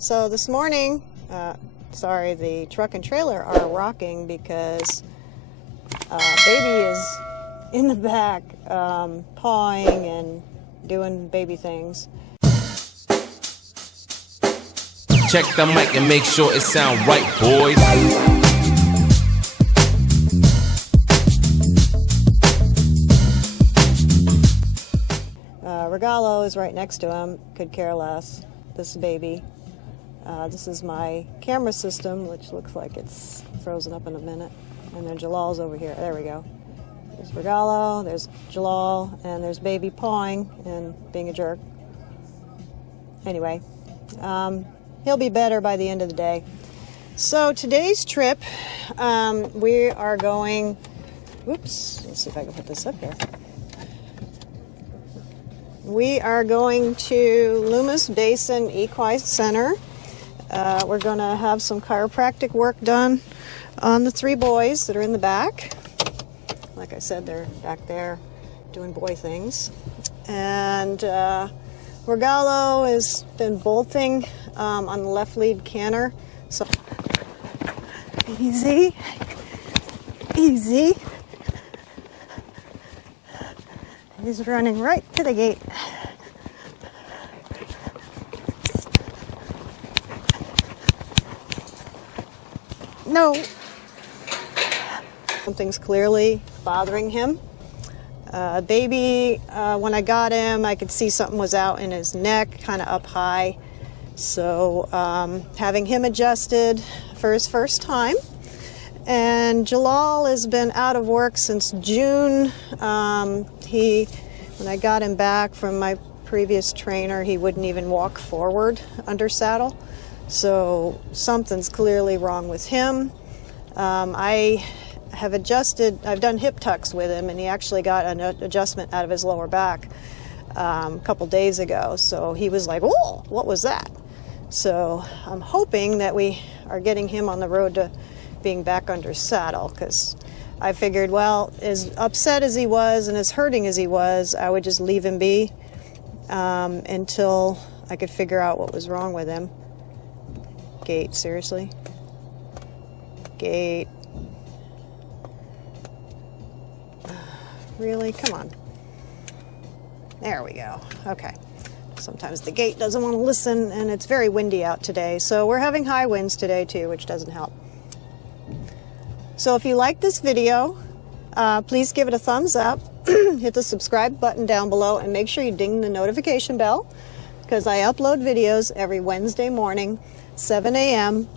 So this morning, sorry, the truck and trailer are rocking because baby is in the back pawing and doing baby things. Check the mic and make sure it sound right, boys. Regalo is right next to him, could care less, this baby. This is my camera system, which looks like it's frozen up in a minute. And then Jalaal's over here. There we go. There's Regalo, there's Jalaal, and there's baby pawing and being a jerk. Anyway, he'll be better by the end of the day. So today's trip, we are going, oops, let's see if I can put this up here. We are going to Loomis Basin Equine Center. We're going to have some chiropractic work done on the three boys that are in the back. Like I said, they're back there doing boy things. And Regalo has been bolting on the left lead canter. So easy, easy. He's running right to the gate. No. Something's clearly bothering him. Baby, when I got him, I could see something was out in his neck, kind of up high. So having him adjusted for his first time. And Jalaal has been out of work since June. When I got him back from my previous trainer, he wouldn't even walk forward under saddle. So something's clearly wrong with him. I have adjusted, I've done hip tucks with him, and he actually got an adjustment out of his lower back a couple days ago. So he was like, "Whoa, what was that?" So I'm hoping that we are getting him on the road to being back under saddle, because I figured, well, as upset as he was and as hurting as he was, I would just leave him be until I could figure out what was wrong with him. Gate, seriously? Gate. Really? Come on. There we go. Okay. Sometimes the gate doesn't want to listen, and it's very windy out today. So we're having high winds today too, which doesn't help. So if you like this video, please give it a thumbs up, hit the subscribe button down below, and make sure you ding the notification bell, because I upload videos every Wednesday morning, 7 a.m.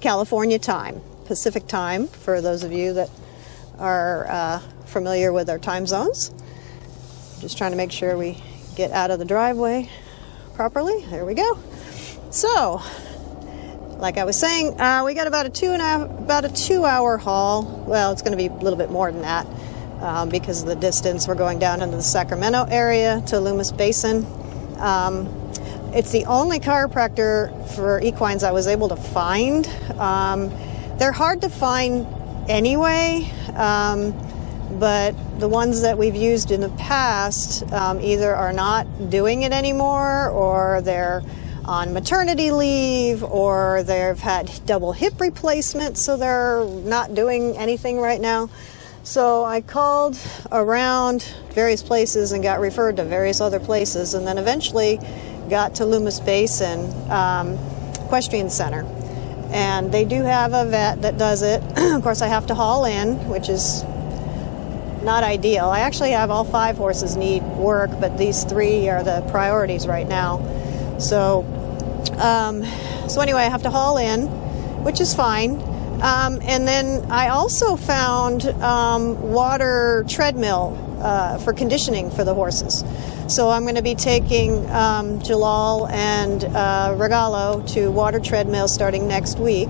California time, Pacific time, for those of you that are familiar with our time zones. Just trying to make sure we get out of the driveway properly. There we go. So, like I was saying, we got about a 2 hour haul. Well, it's going to be a little bit more than that because of the distance. We're going down into the Sacramento area to Loomis Basin. It's the only chiropractor for equines I was able to find. They're hard to find anyway, but the ones that we've used in the past either are not doing it anymore, or they're on maternity leave, or they've had double hip replacement, so they're not doing anything right now. So I called around various places and got referred to various other places, and then eventually got to Loomis Basin Equestrian Center. And they do have a vet that does it. Of course, I have to haul in, which is not ideal. I actually have all 5 horses need work, but these 3 are the priorities right now. So anyway, I have to haul in, which is fine. And then I also found water treadmill for conditioning for the horses. So I'm going to be taking Jalaal and Regalo to water treadmill starting next week.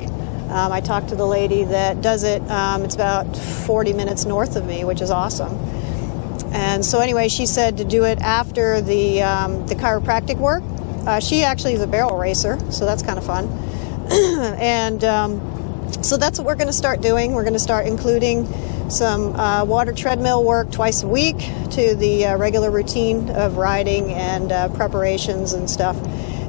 I talked to the lady that does it. It's about 40 minutes north of me, which is awesome. And so anyway, she said to do it after the chiropractic work. She actually is a barrel racer, so that's kind of fun. And so that's what we're going to start doing. We're going to start including some water treadmill work twice a week to the regular routine of riding and preparations and stuff.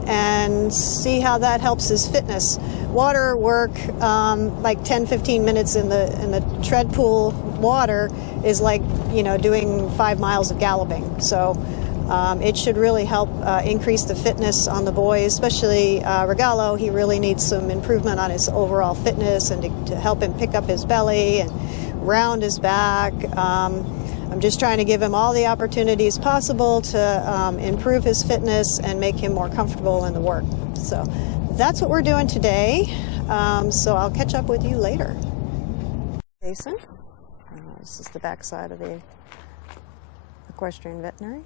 and see how that helps his fitness. Water work, like 10-15 minutes in the tread pool water is like, you know, doing 5 miles of galloping. So it should really help increase the fitness on the boy, especially Regalo. He really needs some improvement on his overall fitness, and to help him pick up his belly and round his back. I'm just trying to give him all the opportunities possible to improve his fitness and make him more comfortable in the work. So that's what we're doing today. So I'll catch up with you later. Jason, this is the back side of the Equestrian veterinary.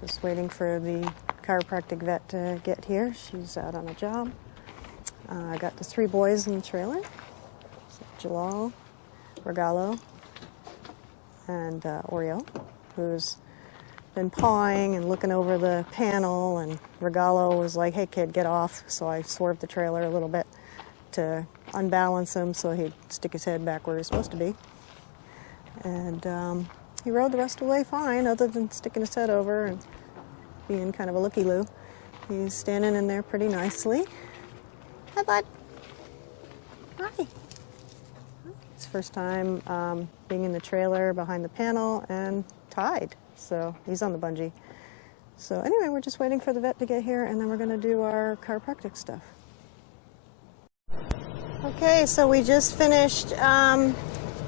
Just waiting for the chiropractic vet to get here. She's out on a job. I got the 3 boys in the trailer. So Jalaal, Regalo, and Oreo, who's been pawing and looking over the panel, and Regalo was like, hey kid, get off. So I swerved the trailer a little bit to unbalance him so he'd stick his head back where he's supposed to be. And he rode the rest of the way fine, other than sticking his head over and being kind of a looky-loo. He's standing in there pretty nicely. Hi, bud. Hi. It's first time being in the trailer behind the panel and tied, so he's on the bungee. So anyway, we're just waiting for the vet to get here, and then we're going to do our chiropractic stuff. Okay, so we just finished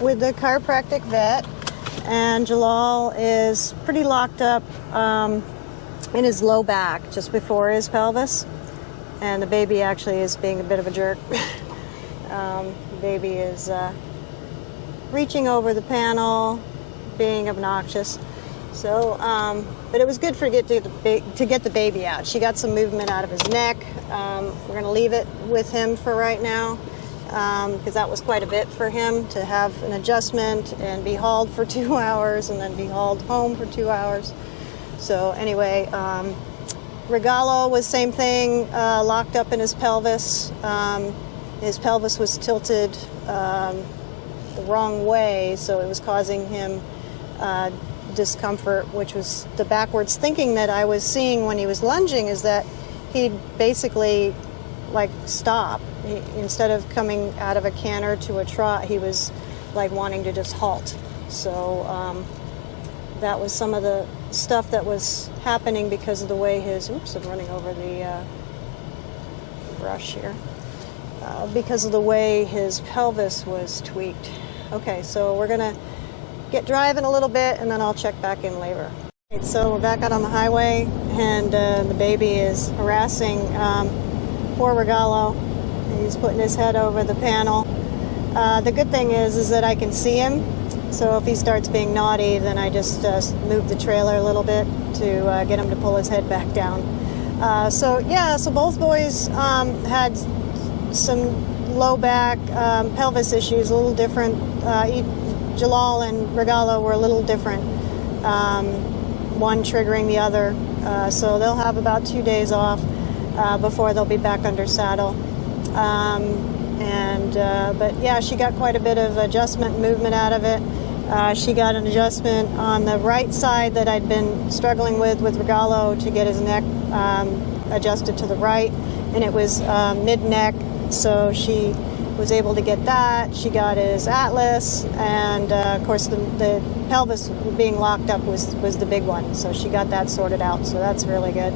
with the chiropractic vet, and Jalaal is pretty locked up in his low back, just before his pelvis, and the baby actually is being a bit of a jerk. The baby is reaching over the panel, being obnoxious. So, but it was good to get the baby out. She got some movement out of his neck. We're going to leave it with him for right now, because that was quite a bit for him to have an adjustment and be hauled for 2 hours and then be hauled home for 2 hours. So anyway, Regalo was same thing, locked up in his pelvis. His pelvis was tilted the wrong way, so it was causing him discomfort, which was the backwards thinking that I was seeing when he was lunging, is that he'd basically like stop. Instead of coming out of a canter to a trot, he was like wanting to just halt. So that was some of the stuff that was happening because of the way his, oops, I'm running over the brush here. Because of the way his pelvis was tweaked. Okay, so we're gonna get driving a little bit and then I'll check back in later. Right, so we're back out on the highway, and the baby is harassing poor Regalo. He's putting his head over the panel. The good thing is that I can see him, so if he starts being naughty, then I just move the trailer a little bit to get him to pull his head back down. So both boys had some low back pelvis issues, a little different. Jalaal and Regalo were a little different, one triggering the other. So they'll have about 2 days off before they'll be back under saddle. But yeah, she got quite a bit of adjustment and movement out of it. She got an adjustment on the right side that I'd been struggling with Regalo to get his neck adjusted to the right, and it was mid-neck, so she was able to get that. She got his atlas, and of course the pelvis being locked up was the big one, so she got that sorted out, so that's really good.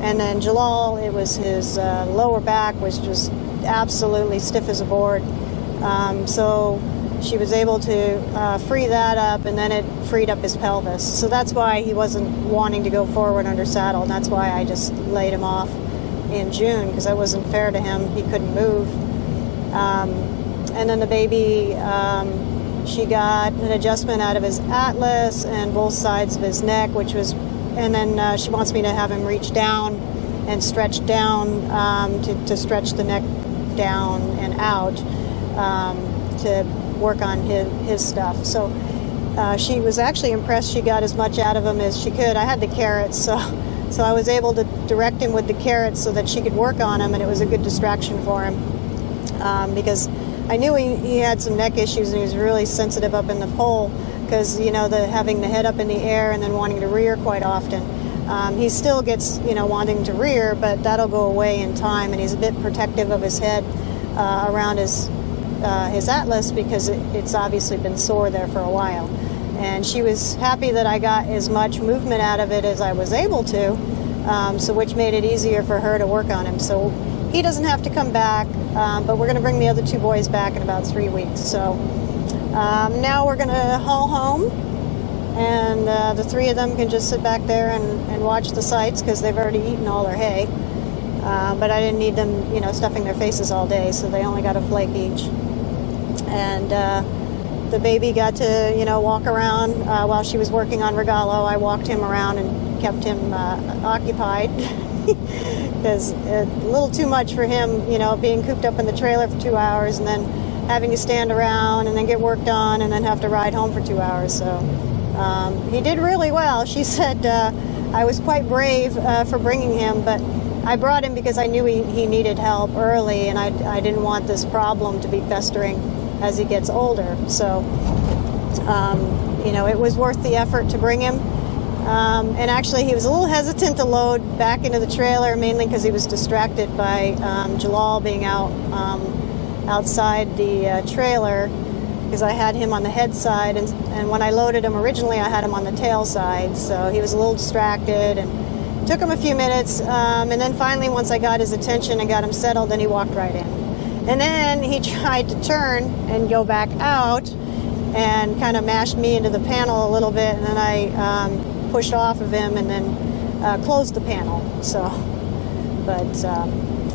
And then Jalaal, it was his lower back was just absolutely stiff as a board, so she was able to free that up, and then it freed up his pelvis. So that's why he wasn't wanting to go forward under saddle, and that's why I just laid him off in June, because that wasn't fair to him. He couldn't move. And then the baby, she got an adjustment out of his atlas and both sides of his neck, and then she wants me to have him reach down and stretch down to stretch the neck down and out to work on his stuff. So she was actually impressed. She got as much out of him as she could. I had the Kerrits, so I was able to direct him with the Kerrits so that she could work on him, and it was a good distraction for him. Because I knew he had some neck issues, and he was really sensitive up in the pole because, you know, having the head up in the air and then wanting to rear quite often. He still gets, wanting to rear, but that'll go away in time, and he's a bit protective of his head around his atlas because it's obviously been sore there for a while. And she was happy that I got as much movement out of it as I was able to, so which made it easier for her to work on him. So he doesn't have to come back, but we're going to bring the other 2 boys back in about 3 weeks. So now we're going to haul home, and the 3 of them can just sit back there and watch the sights because they've already eaten all their hay. But I didn't need them, stuffing their faces all day, so they only got a flake each. And the baby got to, walk around while she was working on Regalo. I walked him around and kept him occupied because a little too much for him, being cooped up in the trailer for 2 hours and then having to stand around and then get worked on and then have to ride home for 2 hours. So he did really well. She said I was quite brave for bringing him, but I brought him because I knew he needed help early, and I didn't want this problem to be festering as he gets older. So, it was worth the effort to bring him. And actually, he was a little hesitant to load back into the trailer, mainly because he was distracted by Jalaal being outside the trailer, because I had him on the head side, and when I loaded him originally, I had him on the tail side. So he was a little distracted, and took him a few minutes, and then finally, once I got his attention and got him settled, then he walked right in. And then he tried to turn and go back out and kind of mashed me into the panel a little bit, and then I pushed off of him and then closed the panel. So, but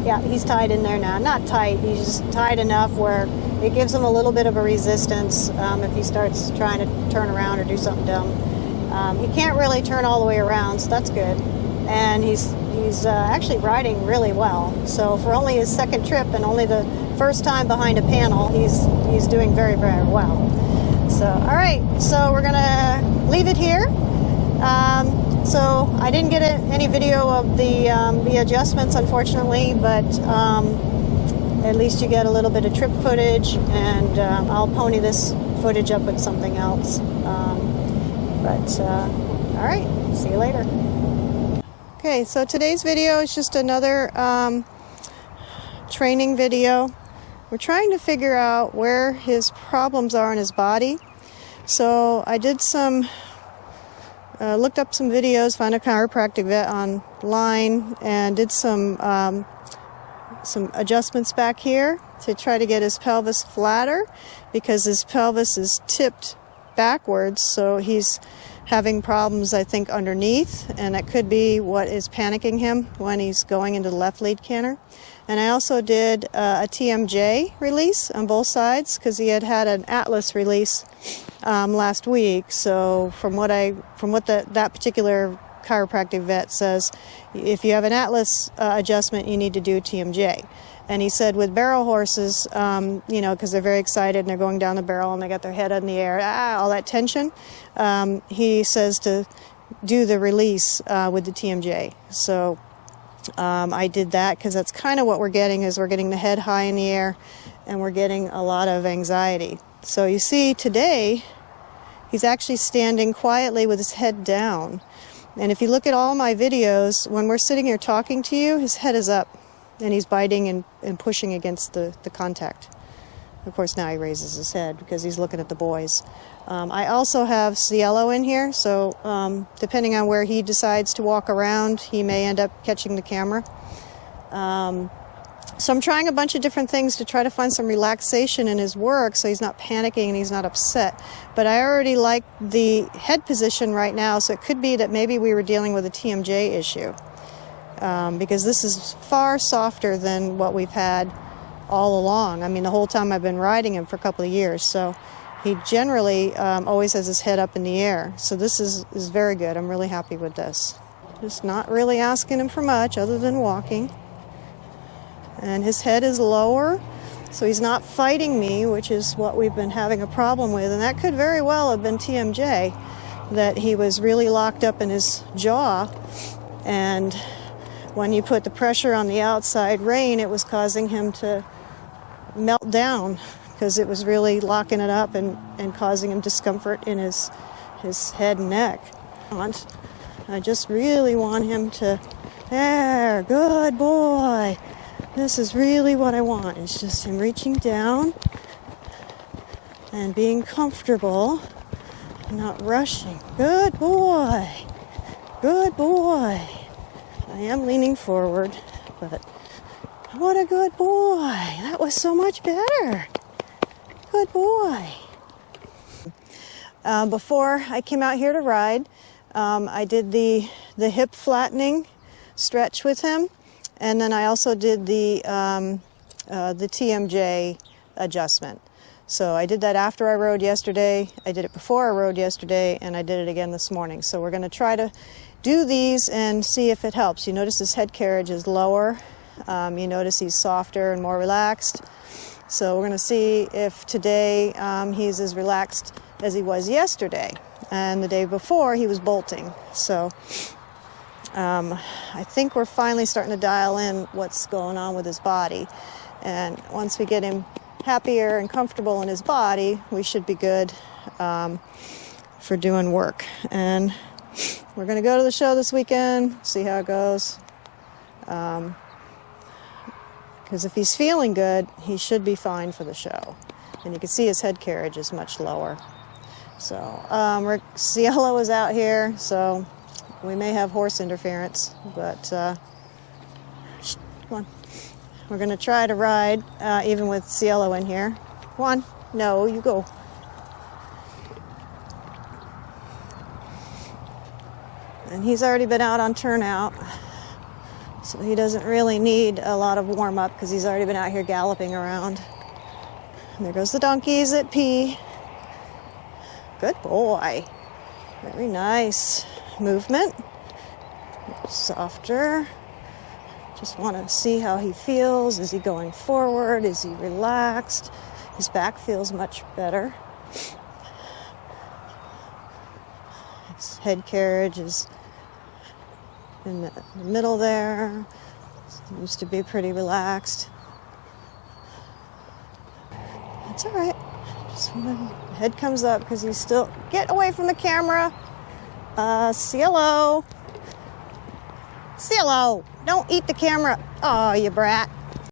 yeah, he's tied in there now. Not tight, he's just tied enough where it gives him a little bit of a resistance if he starts trying to turn around or do something dumb. He can't really turn all the way around, so that's good. And he's actually riding really well. So for only his second trip and only the first time behind a panel, he's doing very, very well. So, all right, so we're gonna leave it here. So I didn't get any video of the adjustments, unfortunately, but at least you get a little bit of trip footage, and I'll pony this footage up with something else. All right, see you later. Okay, so today's video is just another training video. We're trying to figure out where his problems are in his body. So I did looked up some videos, found a chiropractic vet online, and did some adjustments back here to try to get his pelvis flatter, because his pelvis is tipped backwards, so he's having problems, I think, underneath, and that could be what is panicking him when he's going into the left lead canter. And I also did a TMJ release on both sides, because he had an atlas release last week. So from what that particular chiropractic vet says, if you have an atlas adjustment, you need to do TMJ. And he said with barrel horses, because they're very excited and they're going down the barrel and they got their head in the air, all that tension, he says to do the release with the TMJ. So I did that because that's kind of what we're getting the head high in the air, and we're getting a lot of anxiety. So you see today, he's actually standing quietly with his head down. And if you look at all my videos, when we're sitting here talking to you, his head is up. And he's biting and pushing against the contact. Of course, now he raises his head because he's looking at the boys. I also have Cielo in here, so depending on where he decides to walk around, he may end up catching the camera. So I'm trying a bunch of different things to try to find some relaxation in his work so he's not panicking and he's not upset. But I already like the head position right now, so it could be that maybe we were dealing with a TMJ issue. Because this is far softer than what we've had all along. I mean, the whole time I've been riding him for a couple of years. So he generally always has his head up in the air. So this is very good. I'm really happy with this. Just not really asking him for much other than walking. And his head is lower, so he's not fighting me, which is what we've been having a problem with. And that could very well have been TMJ, that he was really locked up in his jaw. And when you put the pressure on the outside rein, it was causing him to melt down because it was really locking it up and causing him discomfort in his head and neck. I just really want him to, there, good boy. This is really what I want. It's just him reaching down and being comfortable, not rushing. Good boy. Good boy. I am leaning forward, but what a good boy. That was so much better. Good boy. Before I came out here to ride, I did the hip flattening stretch with him, and then I also did the TMJ adjustment. So I did that after I rode yesterday, I did it before I rode yesterday, and I did it again this morning. So we're going to try to do these and see if it helps. You notice his head carriage is lower. You notice he's softer and more relaxed. So we're going to see if today he's as relaxed as he was yesterday. And the day before he was bolting. So I think we're finally starting to dial in what's going on with his body. And once we get him happier and comfortable in his body, we should be good for doing work. And we're going to go to the show this weekend, see how it goes. Because if he's feeling good, he should be fine for the show. And you can see his head carriage is much lower. So Cielo is out here, so we may have horse interference, but come on. We're going to try to ride, even with Cielo in here. Come on. No, you go. And he's already been out on turnout, so he doesn't really need a lot of warm-up because he's already been out here galloping around. And there goes the donkeys at P. Good boy. Very nice movement. Softer. Just want to see how he feels. Is he going forward? Is he relaxed? His back feels much better. His head carriage is in the middle there. Seems to be pretty relaxed. That's all right. Just when the head comes up because he's still... Get away from the camera. Cielo. Cielo, don't eat the camera. Oh, you brat.